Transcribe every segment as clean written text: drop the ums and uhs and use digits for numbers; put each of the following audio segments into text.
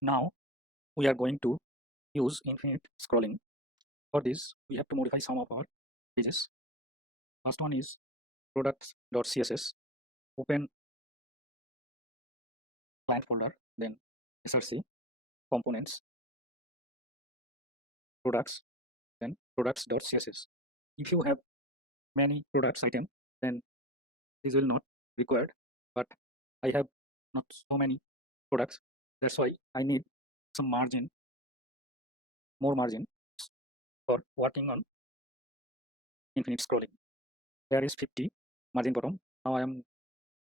Now we are going to use infinite scrolling. For this, we have to modify some of our pages. First one is products.css. Open client folder, then src, components, products, then products.css. If you have many products item, then this will not required, but I have not so many products. That's why I need some margin, more margin for working on infinite scrolling. There is 50 margin bottom. Now I am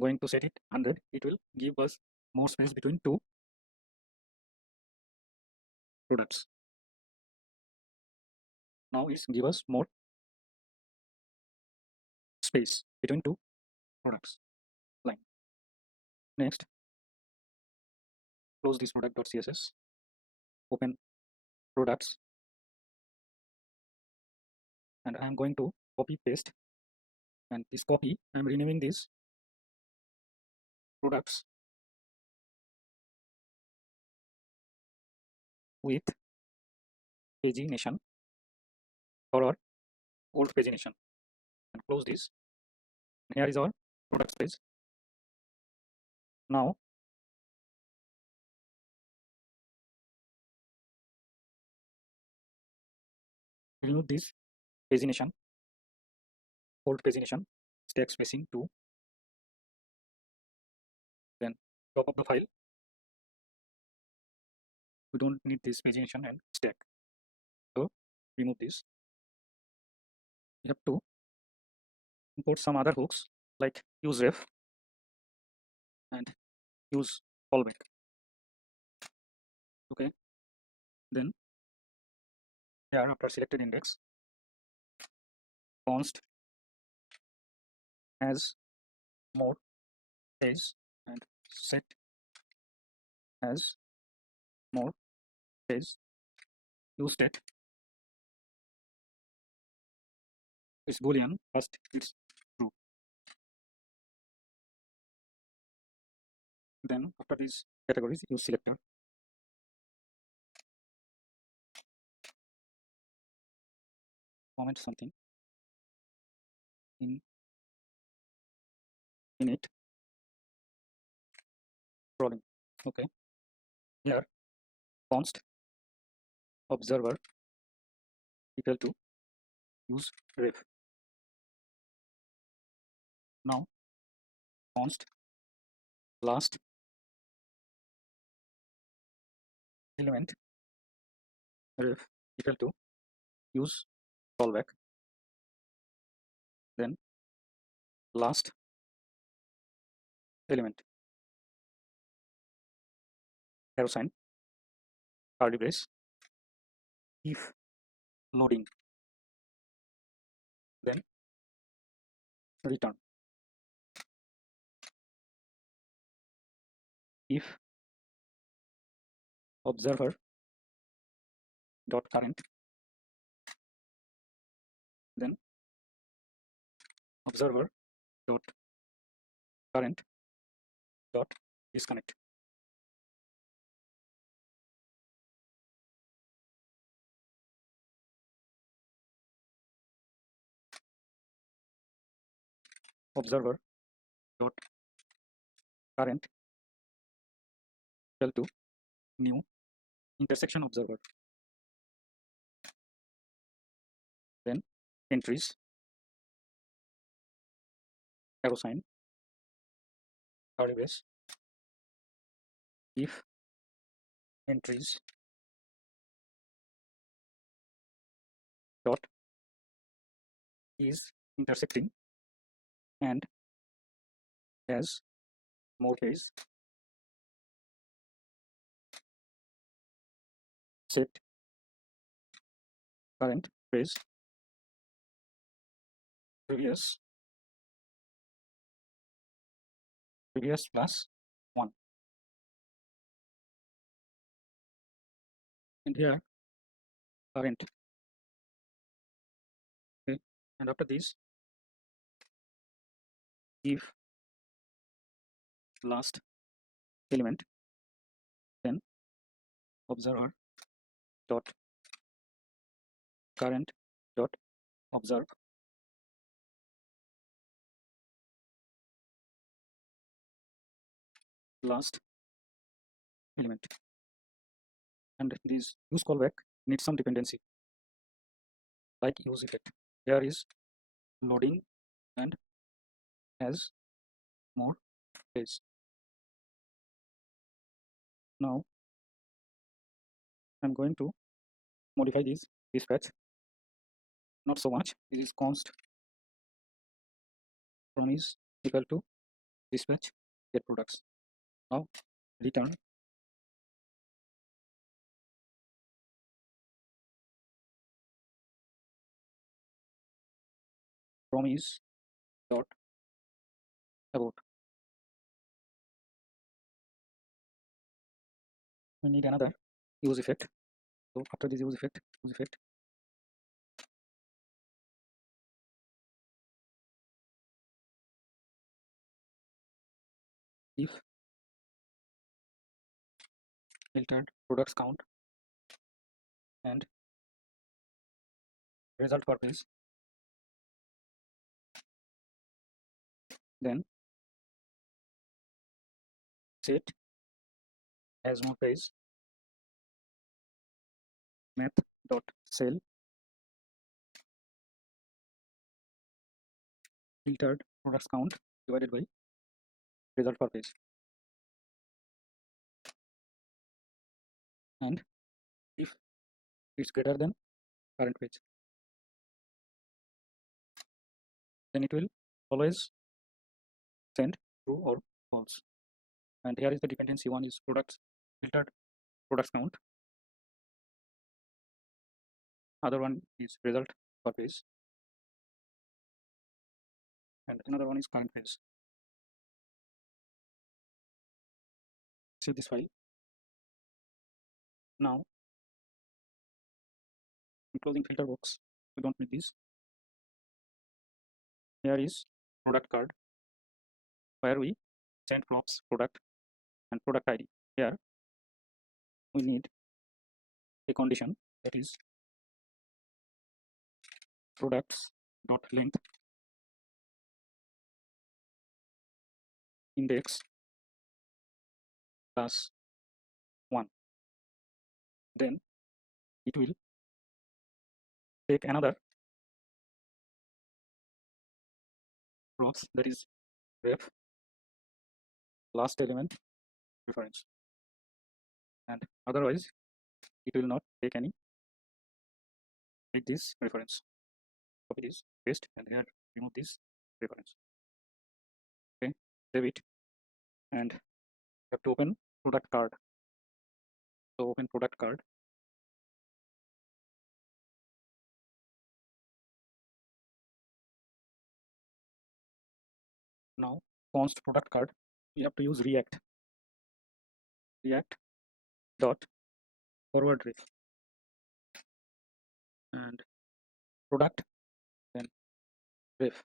going to set it 100. It will give us more space between two products. Now it's give us more space between two products line. Next, close this product.css, open products, and I am going to copy paste, and this copy I am renaming this products with pagination for our old pagination, and close this. Here is our products page. Now remove this pagination, old pagination, stack spacing 2, then top of the file. We don't need this pagination and stack, so remove this. We have to import some other hooks like useref and use callback. Okay, then here after selected index, const as more page and set as more page, use state is boolean, first it's true. Then after these categories, use selector. Comment something in it scrolling. Okay, here const observer equal to use ref. Now const last element ref equal to use callback. Then last element arrow sign curly brace if loading, then return. If observer dot current, then observer dot current dot disconnect. Observer dot current equal to new intersection observer, then entries arrow sign curly brace if entries dot is intersecting and has more page, set current page previous plus 1, and here current. Okay, and after this if last element, then observer dot current dot observe last element. And this use callback needs some dependency like use effect. Here is loading and has more days. Now I'm going to modify this dispatch. Not so much. This is const from is equal to dispatch get products. Now return from is dot about. We need another use effect. So after this use effect, if filtered products count and result per page, then set as more page math dot cell filtered products count divided by result per page, and if it's greater than current page, then it will always send true or false. And here is the dependency. One is products filtered products count, other one is result per page, and another one is current page. See this file. Now I'm closing filter box. We don't need this. Here is product card where we send flops product and product ID. Here we need a condition, that is products dot length index plus 1. Then it will take another props, that is ref last element reference, and otherwise it will not take any like this reference. Copy this, paste, and here remove this reference. Okay, save it, and have to open product card. So open product card. Now const product card, we have to use react dot forward ref and product then ref.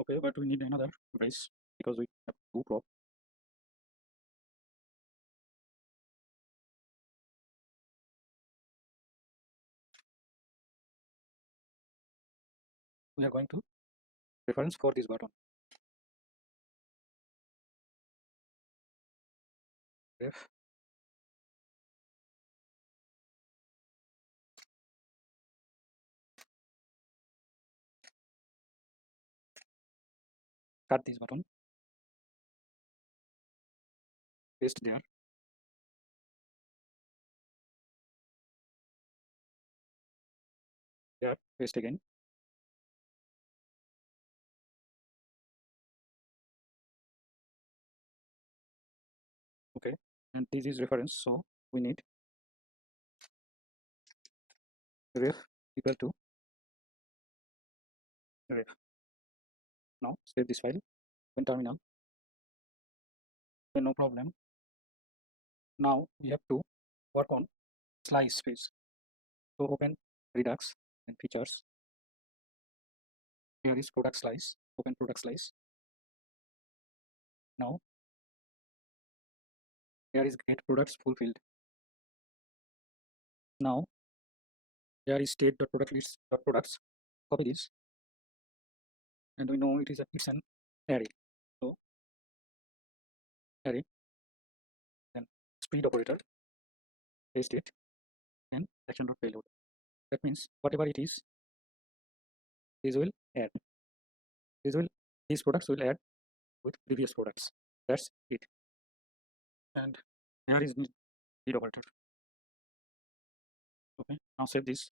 Okay, but we need another brace because we have two prop. We are going to reference for this button ref cut this button, paste there, there, paste again. Okay, and this is reference, so we need ref equal to ref. Now save this file in terminal, then no problem. Now we have to work on slice space. So open redux and features. Here is product slice, open product slice. Now here is get products fulfilled. Now here is state.product list.products. Copy this, and we know it's an array. So array, then split operator, paste it, and action.payload. That means whatever it is, these will add. These products will add with previous products. That's it. And here is the lead operator. Okay, now save this,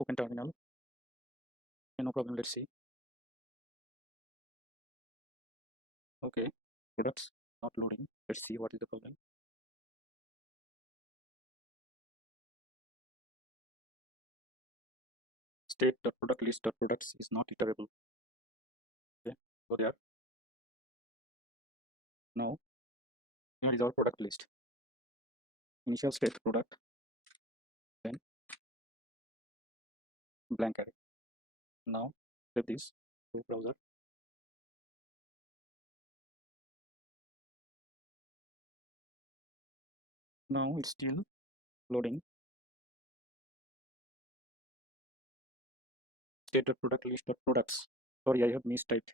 open terminal. Okay, no problem, let's see. Okay, products not loading. Let's see what is the problem. State.product list.products is not iterable. Okay, go there. Now here is our product list. Initial state product, then blank array. Now save this to browser. Now it's still loading. State.product list.products. Sorry, I have mistyped.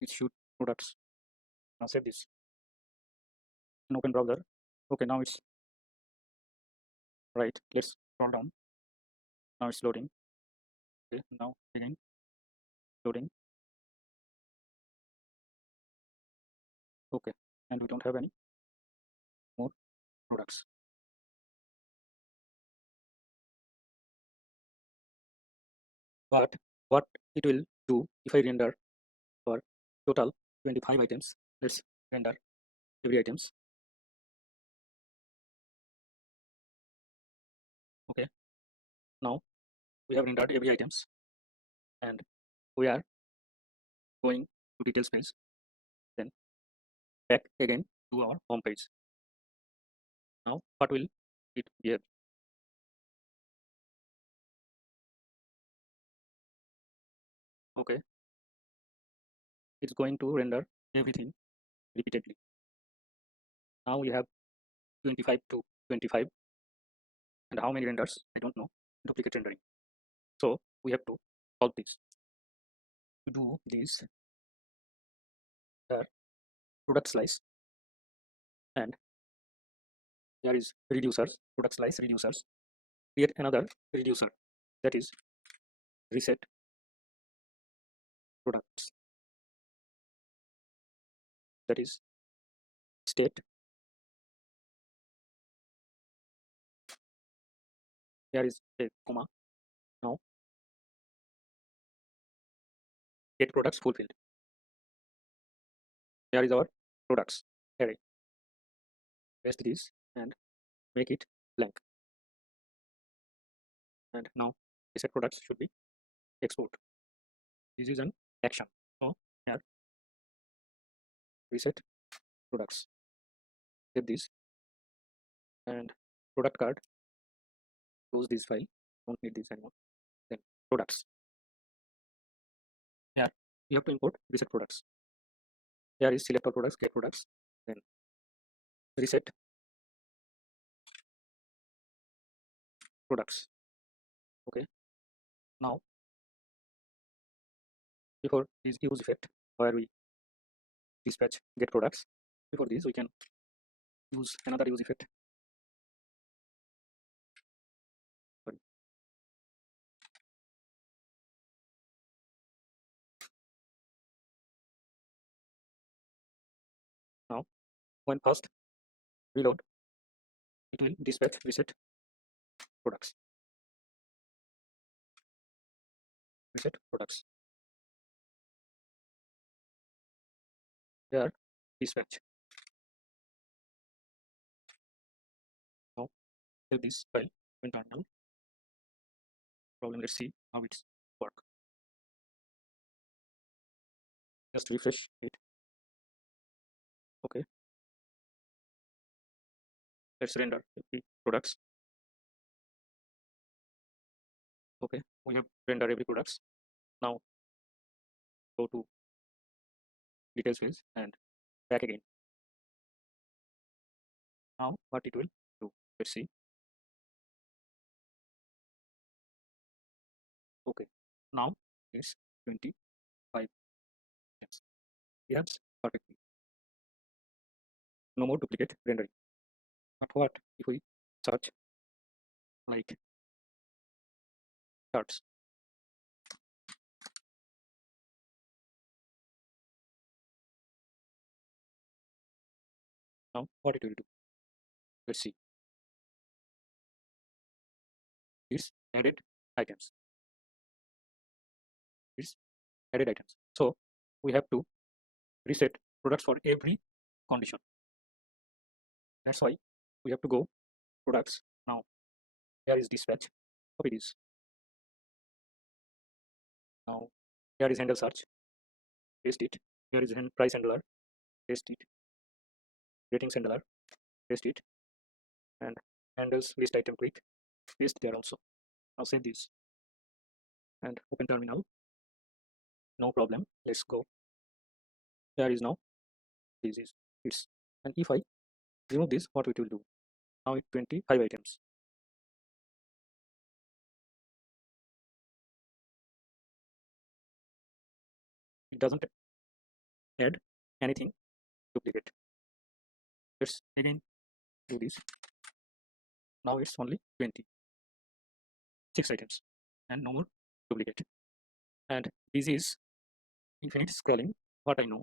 It should products. Now save this and open browser. Okay, now it's right. Let's scroll down. Now it's loading. Okay, now again loading. Okay, and we don't have any more products. But what it will do if I render for total 25 items? Let's render every items. Okay, now we have rendered every items, and we are going to details page, then back again to our home page. Now what will it give? Okay, it's going to render everything repeatedly. Now we have 25 to 25, and how many renders? I don't know. Duplicate rendering. So we have to solve this. To do this, there product slice, and there is reducers, product slice reducers. Create another reducer, that is reset products, that is state. There is a comma. Now get products fulfilled. There is our products array. Paste this and make it blank. And now reset products should be export. This is an action. So here reset products. Save this, and product card. Close this file. Don't need this anymore. Then products. Here you have to import reset products. Here is select all products, get products, then reset products. Okay. Now before this use effect where we dispatch get products, before this we can use another use effect. Sorry. Now when first reload, it will dispatch reset products. Reset products. Here dispatch. Now save this file in terminal. Problem, let's see how it's work. Just refresh it. Okay. Let's render the products. Okay, we have rendered every products. Now go to details page and back again. Now what it will do? Let's see. Okay. Now it's 25 items. Yes, perfectly. No more duplicate rendering. But what if we search like charts? Now what it will do? Let's see. It's added items. It's added items. So we have to reset products for every condition. That's why we have to go products. Now here is dispatch. Copy this. Now here is handle search. Paste it. Here is price handler. Paste it. Ratings handler. Paste it. And handles list item quick. Paste there also. Now save this and open terminal. No problem. Let's go. Here is now. This is it's. And if I remove this, what it will do? Now it's 25 items. It doesn't add anything duplicate. Let's again do this. Now it's only 26 items and no more duplicate. And this is infinite scrolling. What I know,